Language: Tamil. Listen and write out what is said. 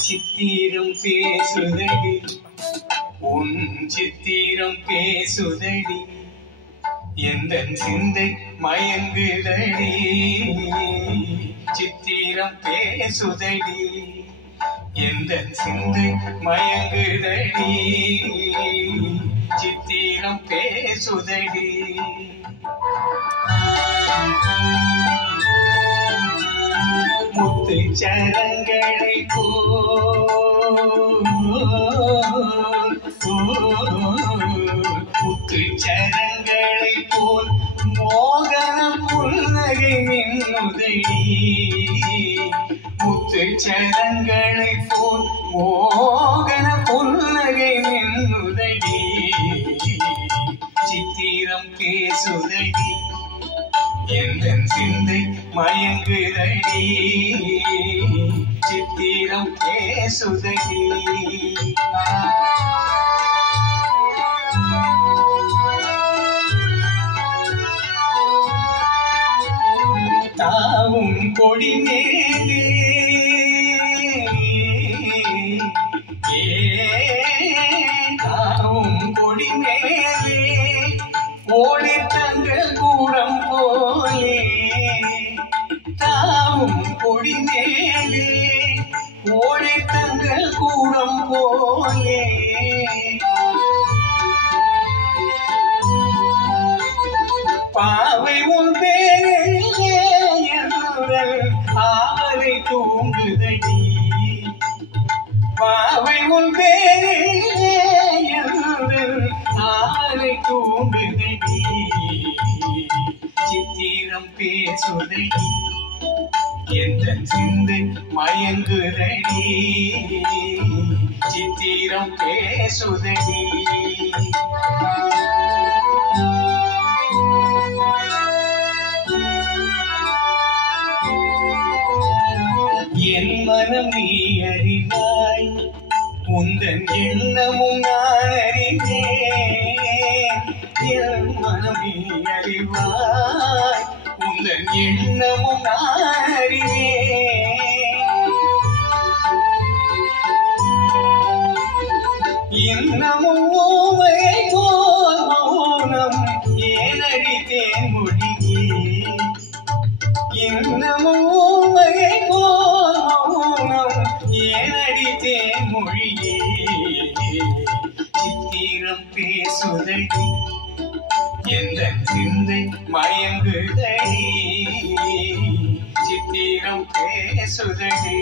சித்திரம் பேசுதடி உன் சித்திரம் பேசுதடி எந்தன் சிந்தை மயங்குதடி சித்திரம் பேசுதடி எந்தன் சிந்தை மயங்குதடி சித்திரம் பேசுதடி முத்து சரங்களை முத்து சரங்களை போல் மோகன புன்னகை மின்னுதடி முத்து சரங்களை போல் மோகன புன்னகை மின்னுதடி சித்திரம் பேசுதடி எந்தன் சிந்தை மயங்குதடி சித்திரம் பேசுதடி தாவும் கொடி மேலே தாவும் கொடி மேலே ஓடி தங்க கூடம் போலே தாவும் கொடி மேலே ஓடி தங்க கூடம் போலே பாவை உன் பேரே ஆவலை தூங்குதடி பாவை உன் பேரே ஆவலை தூங்குதடி சித்திரம் பேசுதடி எந்தன் சிந்தை மயங்குதடி சித்திரம் பேசுதடி என் மனம் நீ அறிவாய் உந்தன் எண்ணமும் நான் அறிவேன் என் மனம் நீ அறிவாய் உந்தன் எண்ணமும் நான் அறிவேன் இன்னமும் ஊமையை போல் மௌனம் ஏனடித்தேன் மொழியே இன்னமும் ஊமையை போல் மௌனம் ஏனடித்தேன் மொழியே சித்திரம் பேசுதடி எந்தன் சிந்தை மயங்குதடி சித்திரம் பேசுதடி